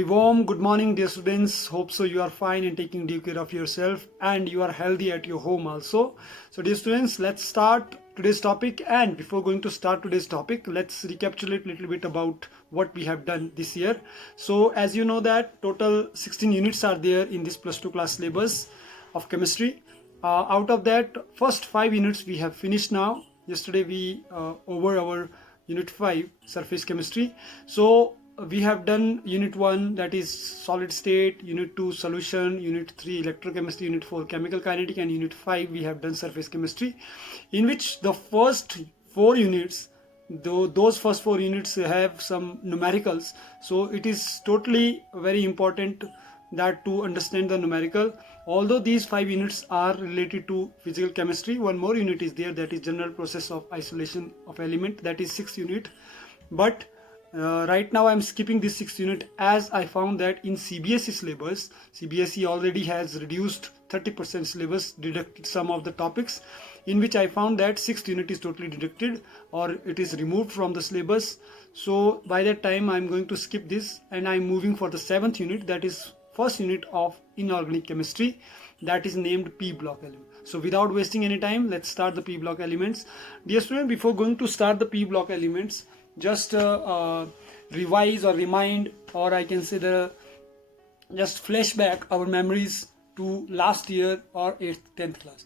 Very warm good morning, dear students. Hope so you are fine and taking due care of yourself and you are healthy at your home also. So dear students, let's start today's topic, and before going to start today's topic, let's recapitulate a little bit about what we have done this year. So as you know that total 16 units are there in this plus 2 class syllabus of chemistry. Out of that, first 5 units we have finished now. Yesterday we over our unit 5 surface chemistry. So we have done unit 1, that is solid state, unit 2 solution, unit 3 electrochemistry, unit 4 chemical kinetic, and unit 5 we have done surface chemistry, in which the first 4 units, though those first 4 units have some numericals, so it is totally very important that to understand the numerical. Although these 5 units are related to physical chemistry, one more unit is there, that is general process of isolation of element, that is 6th unit. But right now I'm skipping this 6th unit, as I found that in CBSE syllabus, CBSE already has reduced 30% syllabus, deducted some of the topics, in which I found that 6th unit is totally deducted or it is removed from the syllabus. So by that time I'm going to skip this and I'm moving for the 7th unit, that is first unit of inorganic chemistry, that is named P block element. So without wasting any time, let's start the P block elements. Dear student, before going to start the P block elements, just revise or remind, or I can say just flashback our memories to last year or 8th 10th class.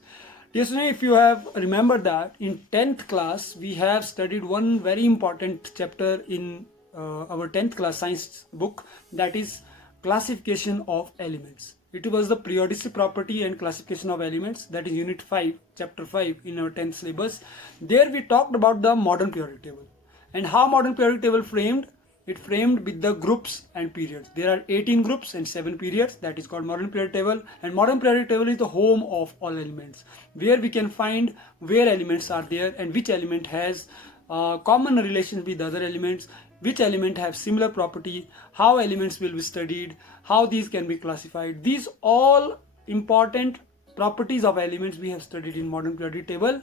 Dear student, if you have remembered that in 10th class we have studied one very important chapter in our 10th class science book, that is classification of elements. It was the periodicity property and classification of elements, that is unit 5 chapter 5 in our 10th syllabus. There we talked about the modern periodic table and how modern periodic table framed. It framed with the groups and periods. There are 18 groups and 7 periods, that is called modern periodic table. And modern periodic table is the home of all elements, where we can find where elements are there and which element has common relations with other elements, which element have similar property, how elements will be studied, how these can be classified. These all important properties of elements we have studied in modern periodic table.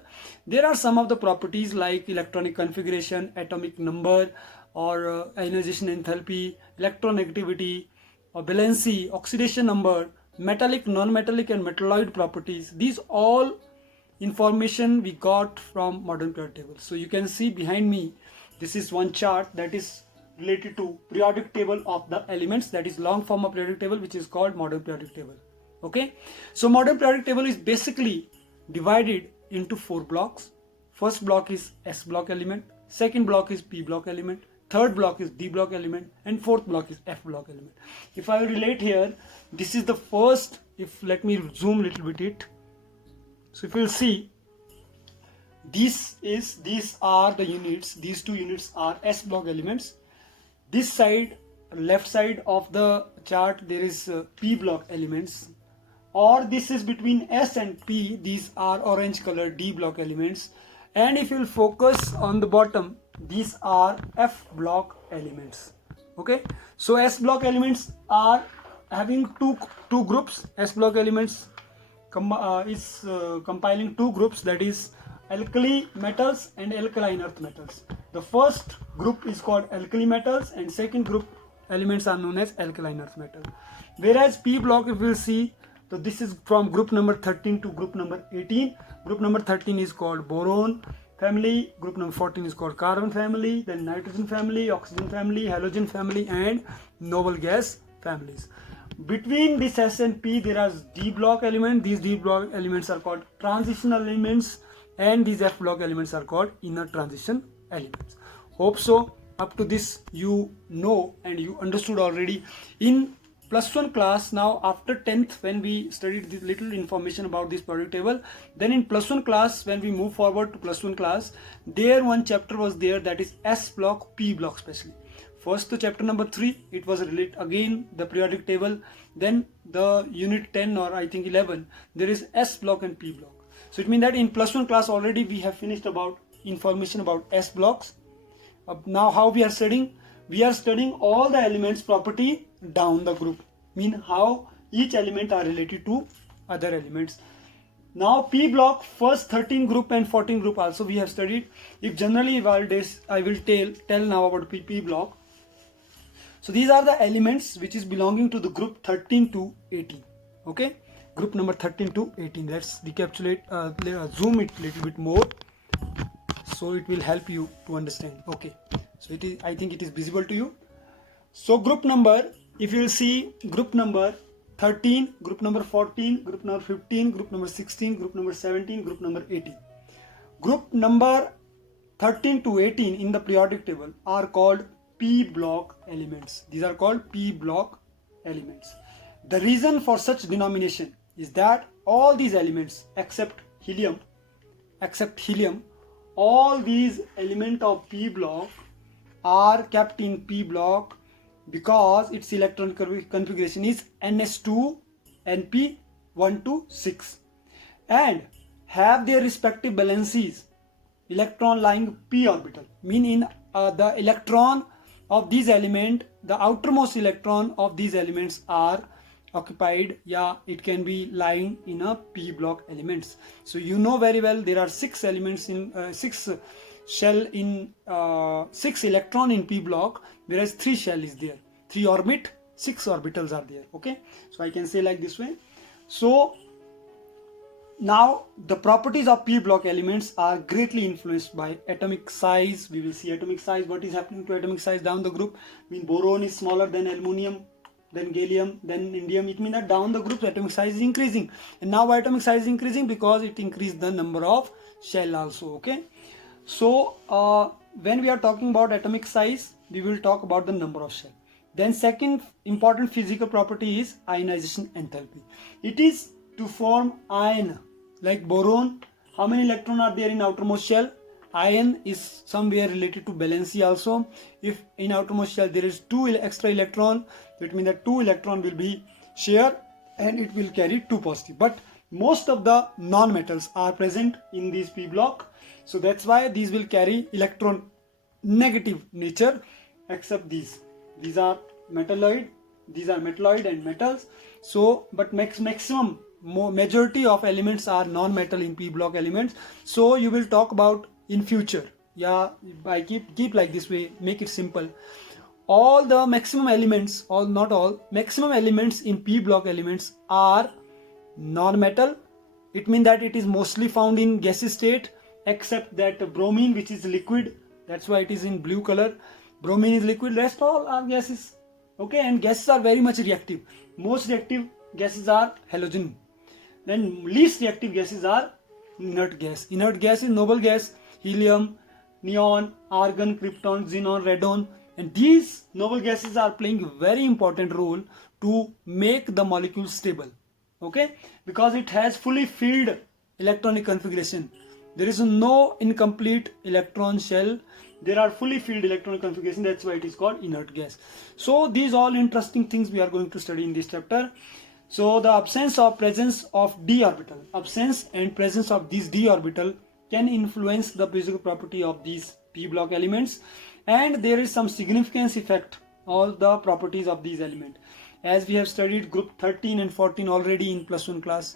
There are some of the properties like electronic configuration, atomic number, or ionization enthalpy, electronegativity, or valency, oxidation number, metallic, non-metallic, and metalloid properties. These all information we got from modern periodic table. So you can see behind me, this is one chart that is related to periodic table of the elements, that is long form of periodic table, which is called modern periodic table. Okay, so modern periodic table is basically divided into 4 blocks. First block is S block element, second block is P block element, third block is D block element, and fourth block is F block element. If I relate here, this is the first, if let me zoom a little bit it. So if you will see, these are the units, these 2 units are S block elements. This side, left side of the chart, there is P block elements, or this is between S and P, these are orange colored D block elements. And if you will focus on the bottom, these are F block elements. Okay, so S block elements are having two groups. S block elements is compiling 2 groups, that is alkali metals and alkaline earth metals. The first group is called alkali metals and second group elements are known as alkaline earth metal. Whereas P block, if you will see, so this is from group number 13 to group number 18. Group number 13 is called boron family, group number 14 is called carbon family, then nitrogen family, oxygen family, halogen family, and noble gas families. Between this S and P there are D block elements. These D block elements are called transitional elements, and these F block elements are called inner transition elements. Hope so up to this you know and you understood already. In plus 1 class, now after 10th, when we studied this little information about this periodic table, then in plus 1 class, when we move forward to plus 1 class, there one chapter was there, that is S block, P block especially. First to chapter number 3, it was related again the periodic table. Then the unit 10 or I think 11, there is S block and P block. So it means that in plus 1 class already we have finished about information about S blocks. Now how we are studying? We are studying all the elements property down the group, mean how each element are related to other elements. Now P block, first 13 group and 14 group also we have studied. If generally I will tell now about P block. So these are the elements which is belonging to the group 13 to 18. Okay, group number 13 to 18. Let's recapitulate, zoom it a little bit more, so it will help you to understand. Okay, so it is, I think it is visible to you. So group number, if you will see, group number 13, group number 14, group number 15, group number 16, group number 17, group number 18. Group number 13 to 18 in the periodic table are called P block elements. These are called P block elements. The reason for such denomination is that all these elements except helium, all these elements of P block are kept in P block because its electron configuration is ns2 np1 to 6 and have their respective valencies electron lying p orbital, meaning the electron of these element, the outermost electron of these elements are occupied, yeah, it can be lying in a p block elements. So you know very well there are 6 elements in 6 shell in 6 electron in p block, whereas 3 shell is there, 3 orbit, 6 orbitals are there. Okay, so I can say like this way. So now the properties of p block elements are greatly influenced by atomic size. We will see atomic size, what is happening to atomic size down the group. I mean, boron is smaller than aluminum, then gallium, then indium. It means that down the group atomic size is increasing, and now atomic size is increasing because it increased the number of shell also. Okay, so when we are talking about atomic size, we will talk about the number of shell. Then second important physical property is ionization enthalpy. It is to form ion. Like boron, how many electrons are there in outermost shell? Ion is somewhere related to valency also. If in outermost shell there is 2 extra electron, that means that 2 electron will be shared and it will carry 2 positive. But most of the non-metals are present in this p block, so that's why these will carry electron negative nature, except these are metalloid, and metals. So but maximum majority of elements are non-metal in p block elements. So you will talk about in future, yeah, I keep like this way, make it simple. All the maximum elements, all not all, maximum elements in p block elements are non-metal. It means that it is mostly found in gaseous state, except that bromine, which is liquid, that's why it is in blue color. Bromine is liquid, rest all are gases. Okay, and gases are very much reactive. Most reactive gases are halogen. Then least reactive gases are inert gas. Inert gas is noble gas, helium, neon, argon, krypton, xenon, radon, and these noble gases are playing a very important role to make the molecule stable. Okay, because it has fully filled electronic configuration. There is no incomplete electron shell. There are fully filled electronic configuration. That's why it is called inert gas. So these all interesting things we are going to study in this chapter. So the absence or presence of d orbital, absence and presence of this d orbital can influence the physical property of these p block elements, and there is some significance effect all the properties of these elements. As we have studied group 13 and 14 already in plus 1 class,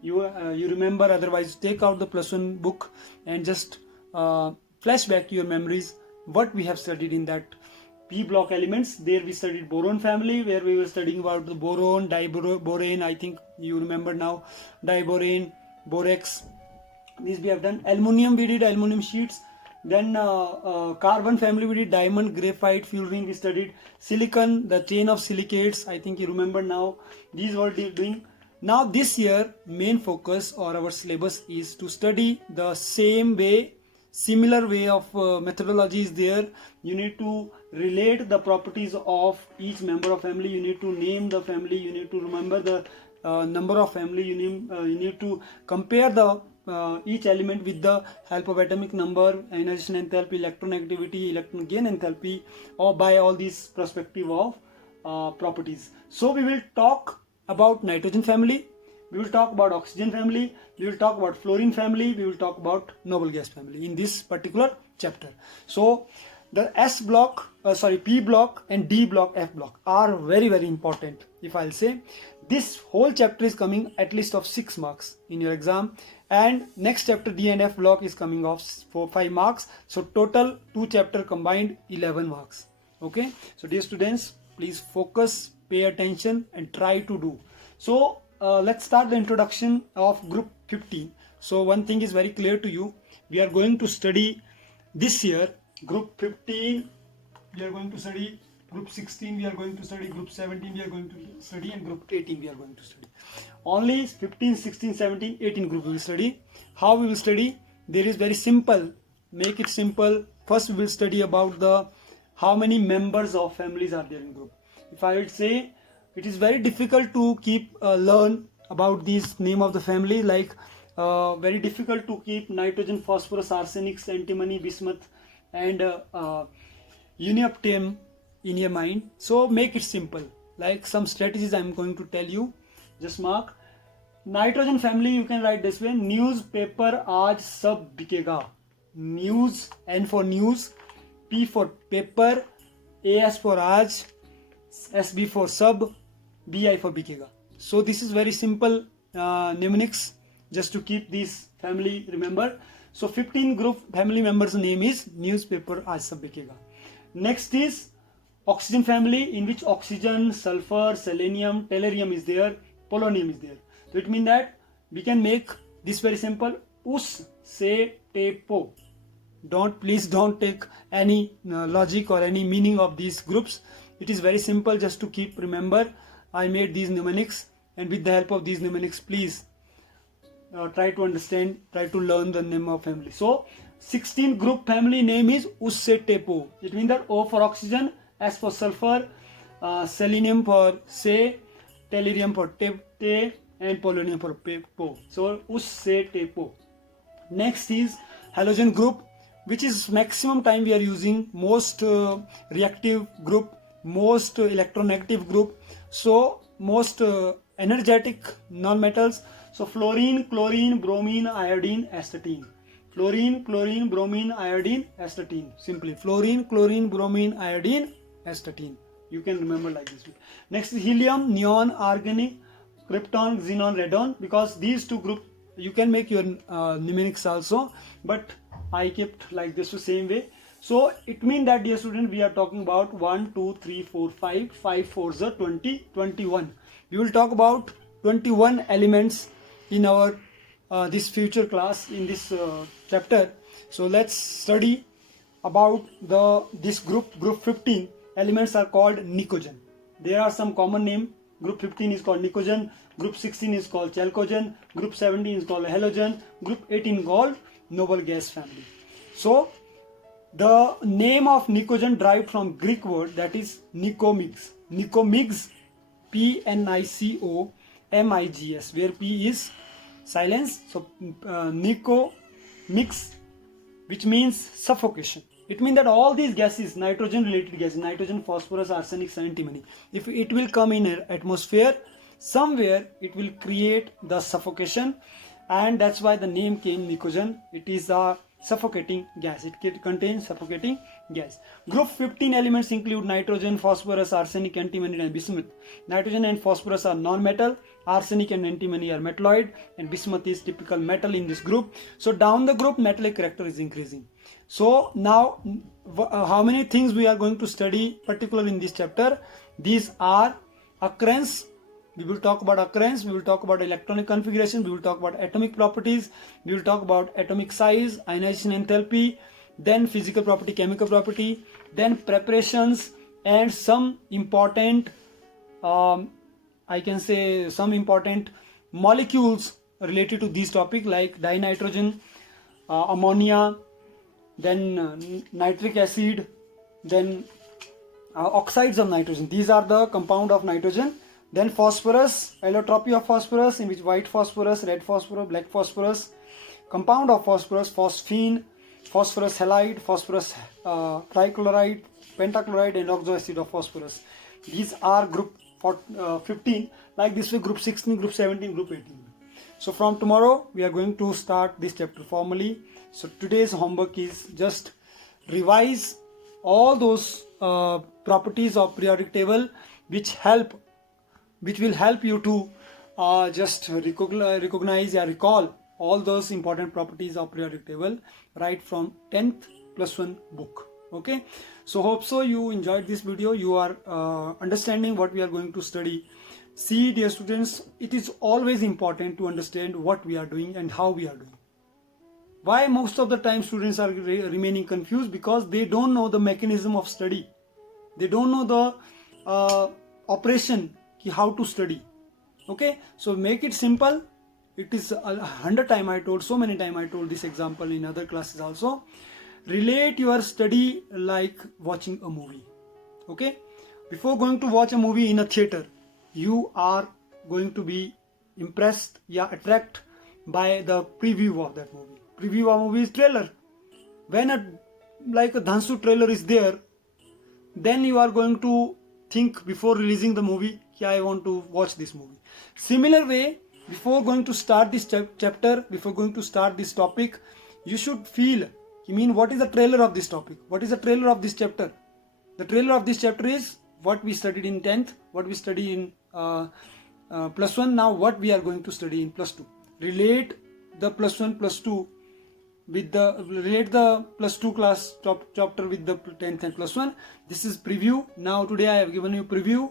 you remember, otherwise take out the plus 1 book and just flash back your memories what we have studied in that p block elements. There we studied boron family, where we were studying about the boron, diborane, I think you remember now, diborane, borax. These we have done. Aluminium, we did aluminium sheets. Then carbon family, we did diamond, graphite, fullerene we studied. Silicon, the chain of silicates, I think you remember now. These were doing. Now this year main focus or our syllabus is to study the same way, similar way of methodology is there. You need to relate the properties of each member of family. You need to name the family. You need to remember the number of family. You need to compare the each element with the help of atomic number, ionization enthalpy, electronegativity, electron gain enthalpy, or by all these perspective of properties. So we will talk about nitrogen family, we will talk about oxygen family, we will talk about fluorine family, we will talk about noble gas family in this particular chapter. So the S block, P block and D block, F block are very important. If I'll say, this whole chapter is coming at least of 6 marks in your exam, and next chapter D and F block is coming off for 5 marks. So total 2 chapter combined 11 marks. Okay, so dear students, please focus, pay attention and try to do. So let's start the introduction of group 15. So one thing is very clear to you, we are going to study this year group 15, we are going to study group 16, we are going to study group 17, we are going to study, and group 18 we are going to study. Only 15, 16, 17, 18 group we will study. How we will study? There is very simple, make it simple. First we will study about the how many members of families are there in group. If I would say, it is very difficult to keep learn about this name of the family, like very difficult to keep nitrogen, phosphorus, arsenic, antimony, bismuth and uniaptium in your mind. So make it simple, like some strategies I am going to tell you. Just mark. Nitrogen family you can write this way, newspaper aaj sab bikega. News, N for news, P for paper, AS for aaj, SB for sub, BI for bikega. So this is very simple mnemonics just to keep this family remember. So 15 group family members name is newspaper aaj sab bikega. Next is oxygen family, in which oxygen, sulfur, selenium, tellurium is there, polonium is there. So it means that we can make this very simple, us se te po. Please don't take any logic or any meaning of these groups. It is very simple just to keep remember. I made these mnemonics, and with the help of these mnemonics, please try to understand, try to learn the name of family. So 16 group family name is us se te po. It means that O for oxygen, S for sulfur, selenium for se, tellurium for te, and polonium for po. So us se te po. Next is halogen group, which is maximum time we are using, most reactive group, most electronegative group, so most energetic non-metals. So fluorine, chlorine, bromine, iodine, astatine. Fluorine, chlorine, bromine, iodine, astatine. Simply fluorine, chlorine, bromine, iodine, astatine. You can remember like this. Next is helium, neon, argon, krypton, xenon, radon. Because these two groups, you can make your mnemonics also, but I kept like this the same way. So it means that, dear student, we are talking about 1, 2, 3, 4, 5, 5 4s are 20, 21. We will talk about 21 elements in our this future class in this chapter. So let's study about this group 15. Elements are called Nicogen. There are some common name. Group 15 is called Nicogen, group 16 is called Chalcogen, group 17 is called Halogen, group 18 called noble gas family. So the name of Nicogen derived from Greek word, that is Nicomigs. Nicomigs, P-N-I-C-O-M-I-G-S, where P is silence. So Nicomigs, which means suffocation. It means that all these gases, nitrogen related gases, nitrogen, phosphorus, arsenic, antimony, if it will come in an atmosphere, somewhere it will create the suffocation, and that's why the name came Nicogen. It is a suffocating gas. It contains suffocating gas. Group 15 elements include nitrogen, phosphorus, arsenic, antimony and bismuth. Nitrogen and phosphorus are non-metal, arsenic and antimony are metalloid, and bismuth is typical metal in this group. So down the group, metallic character is increasing. So now how many things we are going to study particularly in this chapter? These are occurrence. We will talk about occurrence, we will talk about electronic configuration, we will talk about atomic properties, we will talk about atomic size, ionization enthalpy, then physical property, chemical property, then preparations, and some important I can say some important molecules related to this topic, like dinitrogen, ammonia, then nitric acid, then oxides of nitrogen. These are the compound of nitrogen. Then phosphorus, allotropy of phosphorus, in which white phosphorus, red phosphorus, black phosphorus, compound of phosphorus, phosphine, phosphorus halide, phosphorus trichloride, pentachloride, and oxoacid of phosphorus. These are group 15, like this way group 16, group 17, group 18. So from tomorrow we are going to start this chapter formally. So today's homework is just revise all those properties of periodic table which will help you to just recognize or recall all those important properties of periodic table right from 10th plus 1 book. Okay, so hope so you enjoyed this video. You are understanding what we are going to study. See, dear students, it is always important to understand what we are doing and how we are doing. Why most of the time students are remaining confused? Because they don't know the mechanism of study. They don't know the operation, how to study. Okay, so make it simple. It is 100 times I told, so many times I told this example in other classes also. Relate your study like watching a movie. Okay, before going to watch a movie in a theater, you are going to be impressed, attracted by the preview of that movie. Preview of movie is trailer. When a Dhansu trailer is there, then you are going to think before releasing the movie, I want to watch this movie. Similar way, before going to start this chapter, before going to start this topic, you should feel, what is the trailer of this topic? What is the trailer of this chapter? The trailer of this chapter is what we studied in 10th, what we studied in plus 1, now what we are going to study in plus 2. Relate the plus 1, plus 2 with relate the plus 2 class chapter with the 10th and plus 1. This is preview. Now today I have given you preview.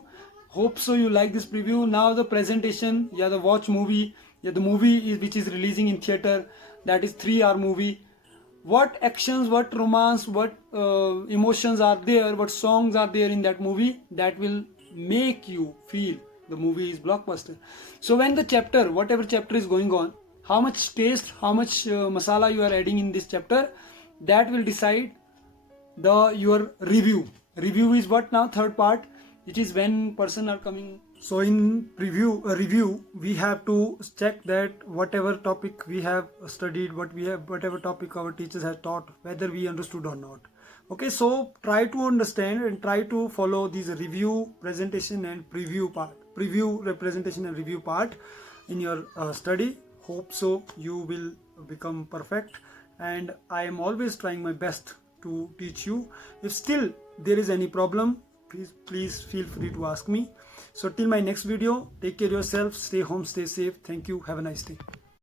Hope so you like this preview. Now the presentation, the watch movie, the movie which is releasing in theater, that is 3-hour movie. What actions, what romance, what emotions are there, what songs are there in that movie, that will make you feel the movie is blockbuster. So when the chapter, whatever chapter is going on, how much taste, how much masala you are adding in this chapter, that will decide your review. Review is what now? Third part. It is when person are coming. So in review, we have to check that whatever topic we have studied, whatever topic our teachers have taught, whether we understood or not. Okay, so try to understand and try to follow these review, presentation and preview part. Preview, representation and review part in your study. Hope so you will become perfect, and I am always trying my best to teach you. If still there is any problem, please feel free to ask me. So till my next video, take care of yourself, stay home, stay safe. Thank you. Have a nice day.